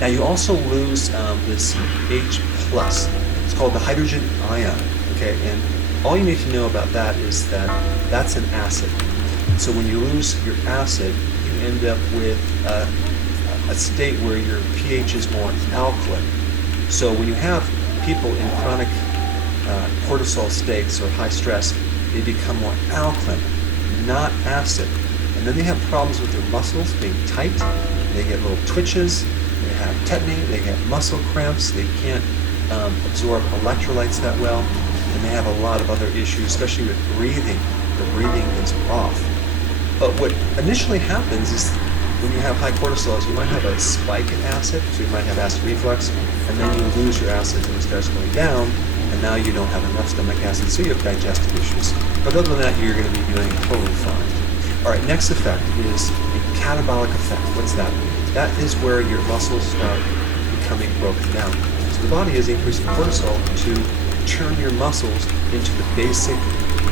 Now you also lose this H+. It's called the hydrogen ion, okay? And all you need to know about that is that that's an acid. So when you lose your acid, you end up with a state where your pH is more alkaline. So when you have people in chronic cortisol states or high stress, they become more alkaline, not acid. And then they have problems with their muscles being tight. They get little twitches. They have tetany. They get muscle cramps. They can't absorb electrolytes that well. And they have a lot of other issues, especially with breathing. The breathing is off. But what initially happens is when you have high cortisol, you might have a spike in acid, so you might have acid reflux, and then you lose your acid and it starts going down, and now you don't have enough stomach acid, so you have digestive issues. But other than that, you're going to be doing totally fine. All right, next effect is a catabolic effect. What's that? That is where your muscles start becoming broken down. So the body is increasing cortisol to turn your muscles into the basic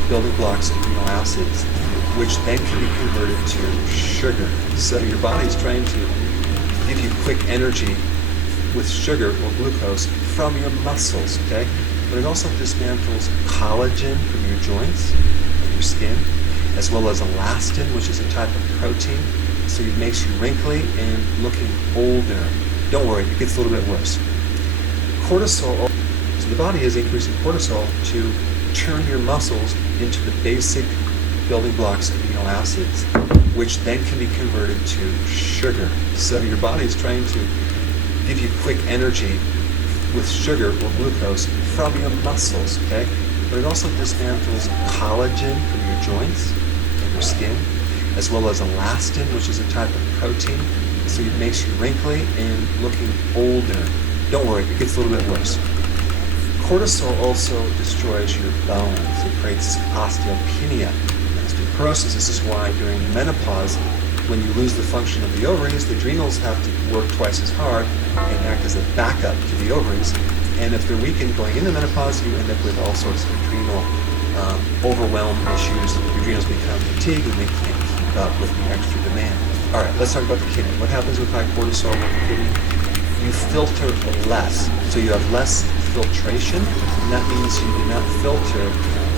building blocks of amino acids, which then can be converted to sugar. So your body is trying to give you quick energy with sugar or glucose from your muscles, okay? But it also dismantles collagen from your joints and your skin, as well as elastin, which is a type of protein. So it makes you wrinkly and looking older. Don't worry, it gets a little bit worse. Cortisol, so the body is increasing cortisol to turn your muscles into the basic building blocks of amino acids, which then can be converted to sugar. So your body is trying to give you quick energy with sugar or glucose from your muscles, okay? But it also dismantles collagen from your joints and your skin, as well as elastin, which is a type of protein. So it makes you wrinkly and looking older. Don't worry, it gets a little bit worse. Cortisol also destroys your bones. It creates osteopenia. Osteoporosis. This is why during menopause, when you lose the function of the ovaries, the adrenals have to work twice as hard and act as a backup to the ovaries. And if they're weakened going into menopause, you end up with all sorts of adrenal overwhelm issues. Your adrenals become fatigued and they can't keep up with the extra demand. All right, let's talk about the kidney. What happens with high cortisol with the kidney? You filter less. So you have less filtration, and that means you do not filter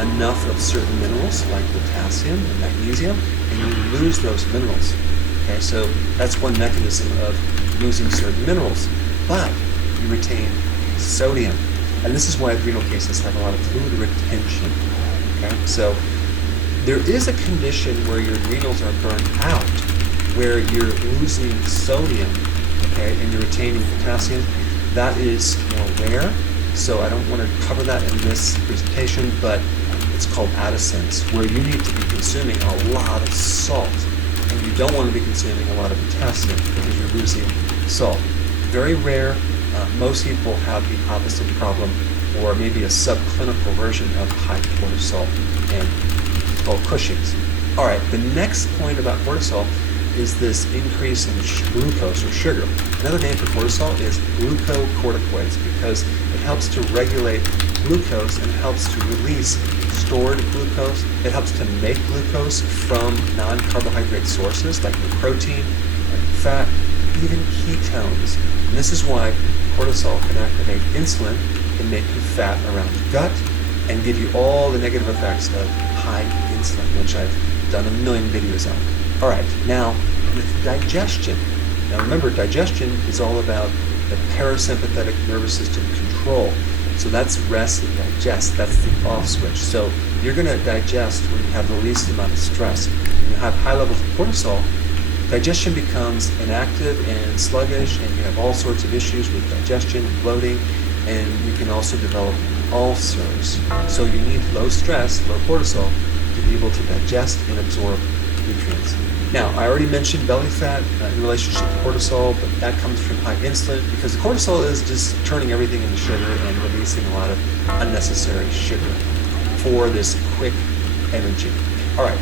enough of certain minerals like potassium and magnesium, and you lose those minerals. Okay, so that's one mechanism of losing certain minerals. But you retain sodium, and this is why adrenal cases have a lot of fluid retention. Okay, so there is a condition where your adrenals are burned out, where you're losing sodium, okay, and you're retaining potassium. That is more rare, so I don't want to cover that in this presentation, but it's called adescence, where you need to be consuming a lot of salt, and you don't want to be consuming a lot of potassium because you're losing salt. Very rare. Most people have the opposite problem, or maybe a subclinical version of high cortisol, and it's called Cushing's. All right, the next point about cortisol is this increase in glucose or sugar. Another name for cortisol is glucocorticoids because it helps to regulate glucose and helps to release stored glucose. It helps to make glucose from non-carbohydrate sources like the protein, like fat, even ketones. And this is why cortisol can activate insulin and make you fat around the gut and give you all the negative effects of high insulin, which I've done a million videos on. All right, now with digestion. Now remember, digestion is all about the parasympathetic nervous system control. So that's rest and digest. That's the off switch. So you're going to digest when you have the least amount of stress. When you have high levels of cortisol, digestion becomes inactive and sluggish, and you have all sorts of issues with digestion and bloating, and you can also develop ulcers. So you need low stress, low cortisol, to be able to digest and absorb nutrients. Now, I already mentioned belly fat in relationship to cortisol, but that comes from high insulin because the cortisol is just turning everything into sugar and releasing a lot of unnecessary sugar for this quick energy. All right,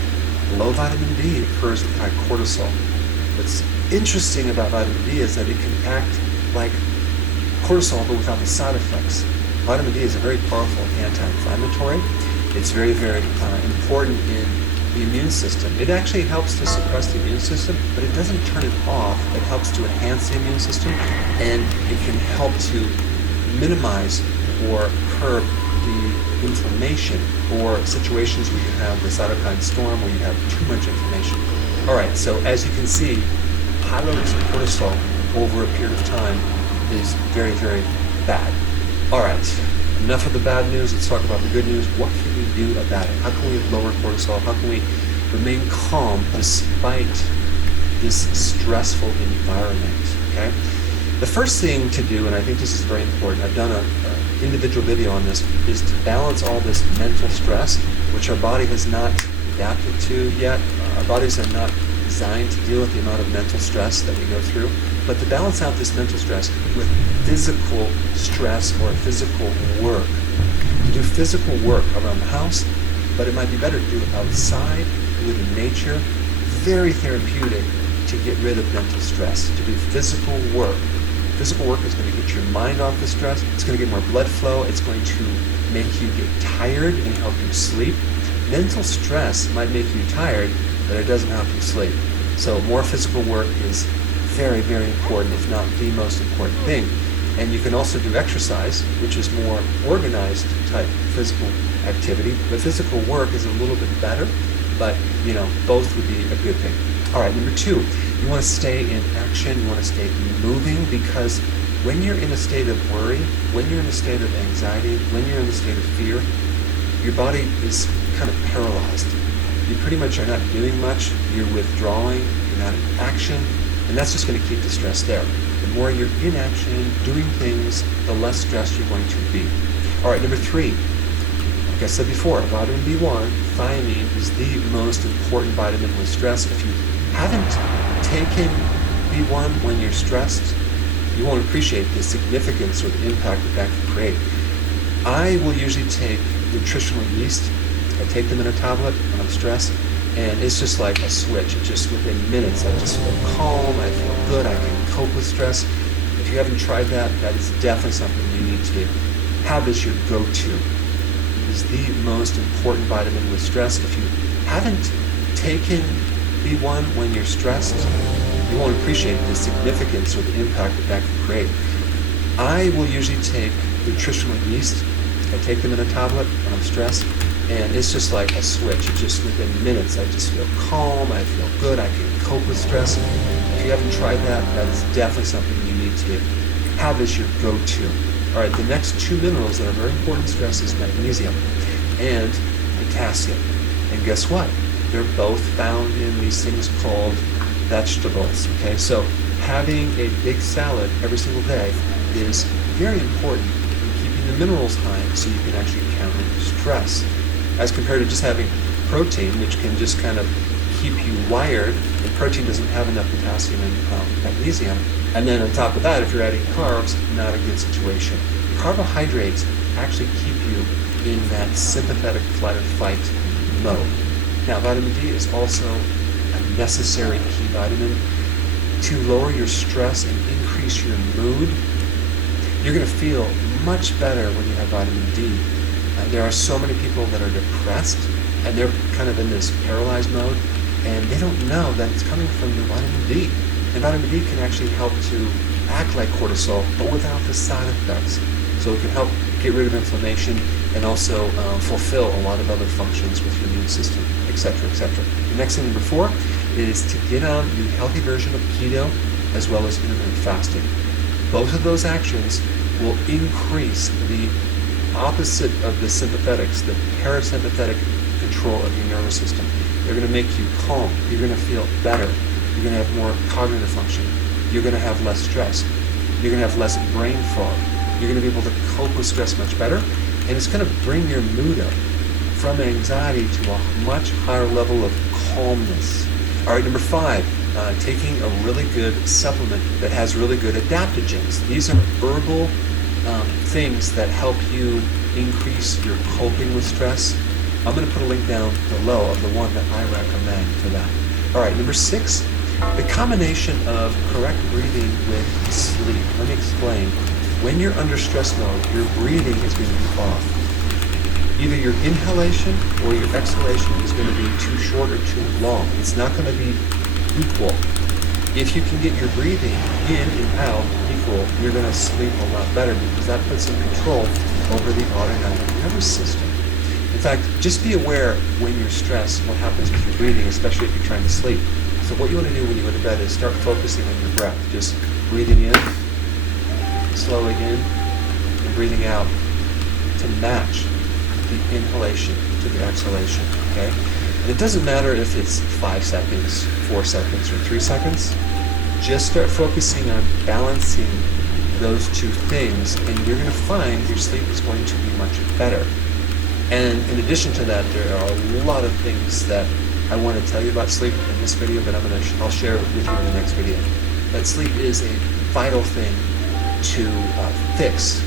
low vitamin D occurs with high cortisol. What's interesting about vitamin D is that it can act like cortisol but without the side effects. Vitamin D is a very powerful anti-inflammatory. It's very, very important in the immune system. It actually helps to suppress the immune system, but it doesn't turn it off. It helps to enhance the immune system, and it can help to minimize or curb the inflammation or situations where you have the cytokine storm, where you have too much inflammation. All right, so as you can see, high levels of cortisol over a period of time is very, very bad. All right, enough of the bad news. Let's talk about the good news. What can we do about it? How can we lower cortisol? How can we remain calm despite this stressful environment? Okay. The first thing to do, and I think this is very important, I've done an individual video on this, is to balance all this mental stress, which our body has not adapted to yet. Our bodies are not designed to deal with the amount of mental stress that we go through. But to balance out this mental stress with physical stress or physical work, to do physical work around the house, but it might be better to do it outside, do it in nature, very therapeutic to get rid of mental stress, to do physical work. Physical work is going to get your mind off the stress. It's going to get more blood flow. It's going to make you get tired and help you sleep. Mental stress might make you tired, but it doesn't help you sleep. So more physical work is very, very important, if not the most important thing. And you can also do exercise, which is more organized type physical activity. But physical work is a little bit better, but both would be a good thing. All right, number 2, you want to stay in action, you want to stay moving, because when you're in a state of worry, when you're in a state of anxiety, when you're in a state of fear, your body is kind of paralyzed. You pretty much are not doing much, you're withdrawing, you're not in action, and that's just going to keep the stress there. The more you're in action, doing things, the less stressed you're going to be. All right, number 3, like I said before, vitamin B1, thiamine, is the most important vitamin with stress. If you haven't taken B1 when you're stressed, you won't appreciate the significance or the impact that can create. I will usually take nutritional yeast. I take them in a tablet when I'm stressed, and it's just like a switch. It just, within minutes, I just feel calm, I feel good, I can cope with stress. If you haven't tried that, that is definitely something you need to have as your go-to. It is the most important vitamin with stress. If you haven't taken B1 when you're stressed, you won't appreciate the significance or the impact that can create. I will usually take nutritional yeast. I take them in a tablet when I'm stressed, and it's just like a switch. It just, within minutes, I just feel calm, I feel good, I can cope with stress. If you haven't tried that, that is definitely something you need to have as your go-to. All right, the next 2 minerals that are very important in stress is magnesium and potassium. And guess what? They're both found in these things called vegetables. Okay, so having a big salad every single day is very important in keeping the minerals high, so you can actually counter stress, as compared to just having protein, which can just kind of keep you wired. And protein doesn't have enough potassium and magnesium. And then on top of that, if you're adding carbs, not a good situation. Carbohydrates actually keep you in that sympathetic flight or fight mode. Now, vitamin D is also a necessary key vitamin to lower your stress and increase your mood. You're going to feel much better when you have vitamin D. There are so many people that are depressed, and they're kind of in this paralyzed mode, and they don't know that it's coming from the vitamin D. And vitamin D can actually help to act like cortisol, but without the side effects. So it can help get rid of inflammation and also fulfill a lot of other functions with your immune system, etc., etc. The next thing, number 4, is to get on the healthy version of keto as well as intermittent fasting. Both of those actions will increase the opposite of the sympathetics, the parasympathetic control of your nervous system. They're going to make you calm. You're going to feel better. You're going to have more cognitive function. You're going to have less stress. You're going to have less brain fog. You're going to be able to cope with stress much better, and it's going to bring your mood up from anxiety to a much higher level of calmness. All right, number 5, taking a really good supplement that has really good adaptogens. These are herbal things that help you increase your coping with stress. I'm going to put a link down below of the one that I recommend for that. All right, number 6, the combination of correct breathing with sleep. Let me explain. When you're under stress mode, your breathing is going to be off. either your inhalation or your exhalation is going to be too short or too long. It's not going to be equal. If you can get your breathing in and out equal, you're going to sleep a lot better because that puts in control over the autonomic nervous system. In fact, just be aware when you're stressed what happens with your breathing, especially if you're trying to sleep. So what you want to do when you go to bed is start focusing on your breath. Just breathing in, slowly in, and breathing out to match the inhalation to the exhalation, okay? And it doesn't matter if it's 5 seconds, 4 seconds, or 3 seconds. Just start focusing on balancing those two things, and you're going to find your sleep is going to be much better. And in addition to that, there are a lot of things that I want to tell you about sleep in this video, but I'll share it with you in the next video. That sleep is a vital thing to fix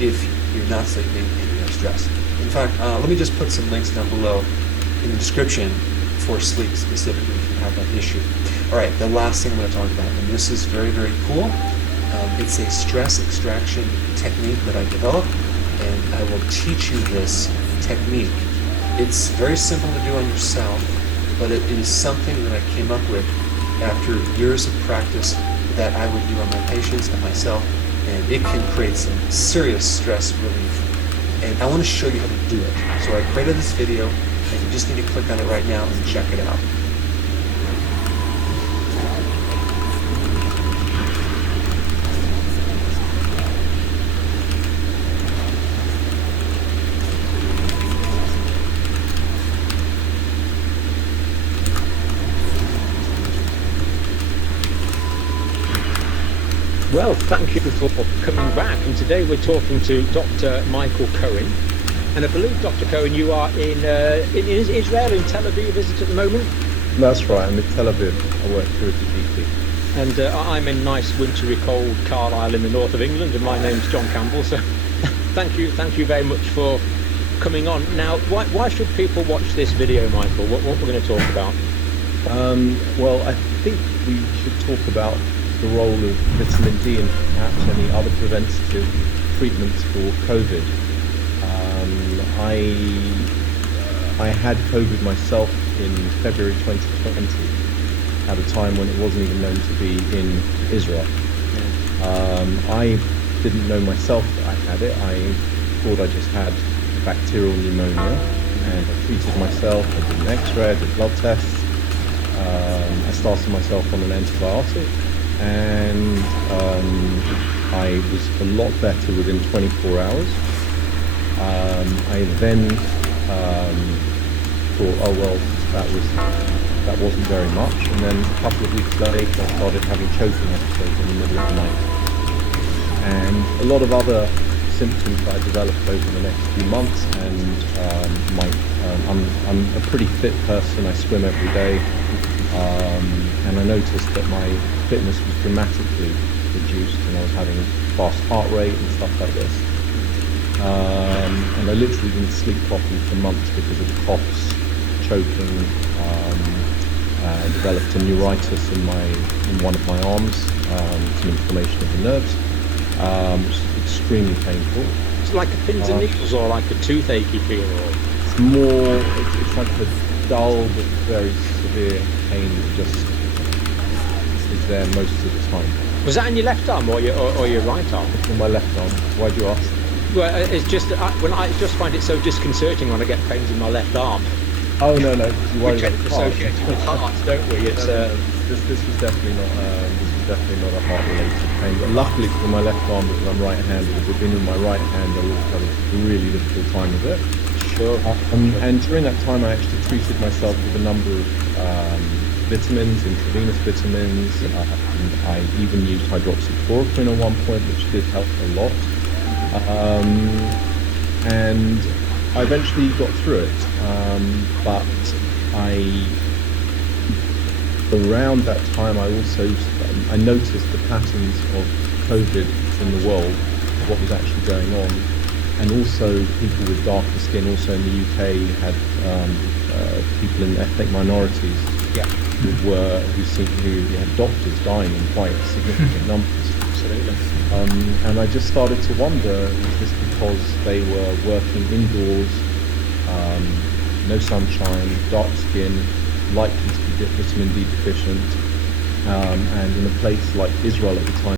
if you're not sleeping and you're stressed. In fact, let me just put some links down below in the description for sleep specifically if you have that issue. All right, the last thing I'm going to talk about, and this is very, very cool. It's a stress extraction technique that I developed, and I will teach you this technique. It's very simple to do on yourself, but it is something that I came up with after years of practice that I would do on my patients and myself, and it can create some serious stress relief. And I want to show you how to do it. So I created this video, and you just need to click on it right now and check it out. Well, thank you for coming back, and today we're talking to Dr. Michael Cohen, and I believe, Dr. Cohen, you are in Israel, in Tel Aviv, is it at the moment? That's right, I'm in Tel Aviv. I work here at the GP. And I'm in nice wintry cold Carlisle in the north of England, and my name's John Campbell, so thank you very much for coming on. Now, why should people watch this video, Michael? What we're going to talk about? Well, I think we should talk about the role of vitamin D and perhaps any other preventative treatments for COVID. I had COVID myself in February 2020 at a time when it wasn't even known to be in Israel. I didn't know myself that I had it. I thought I just had bacterial pneumonia, and I treated myself. I did an X-ray, I did blood tests. I started myself on an antibiotic, and I was a lot better within 24 hours. I then thought, oh well, that wasn't very much, and then a couple of weeks later I started having choking episodes in the middle of the night, and a lot of other symptoms that I developed over the next few months. And I'm a pretty fit person. I swim every day, and I noticed that my fitness was dramatically reduced, and I was having fast heart rate and stuff like this. And I literally didn't sleep properly for months because of coughs, choking. I developed a neuritis in one of my arms, some inflammation of the nerves, which is extremely painful. It's like a pins and needles, or like a toothache feel? It's more, it's like a dull but very severe pain that just is there most of the time. Was that in your left arm or your right arm? In my left arm. Why do you ask? Well, it's just when I just find it so disconcerting when I get pains in my left arm. Oh no, you worry about the heart. Associated with hearts, don't we? It's this was definitely not a heart-related pain. But luckily for my left arm, because I'm right-handed, if it had been in my right hand, I would have had a really difficult time with it. Sure. And during that time, I actually treated myself with a number of vitamins, intravenous vitamins. I even used hydroxychloroquine at one point, which did help a lot. And I eventually got through it, but around that time I noticed the patterns of COVID in the world, what was actually going on, and also people with darker skin. Also in the UK, you had people in ethnic minorities who had doctors dying in quite significant numbers. Absolutely. And I just started to wonder, was this because they were working indoors no sunshine, dark skin, likely to be vitamin D deficient, and in a place like Israel at the time,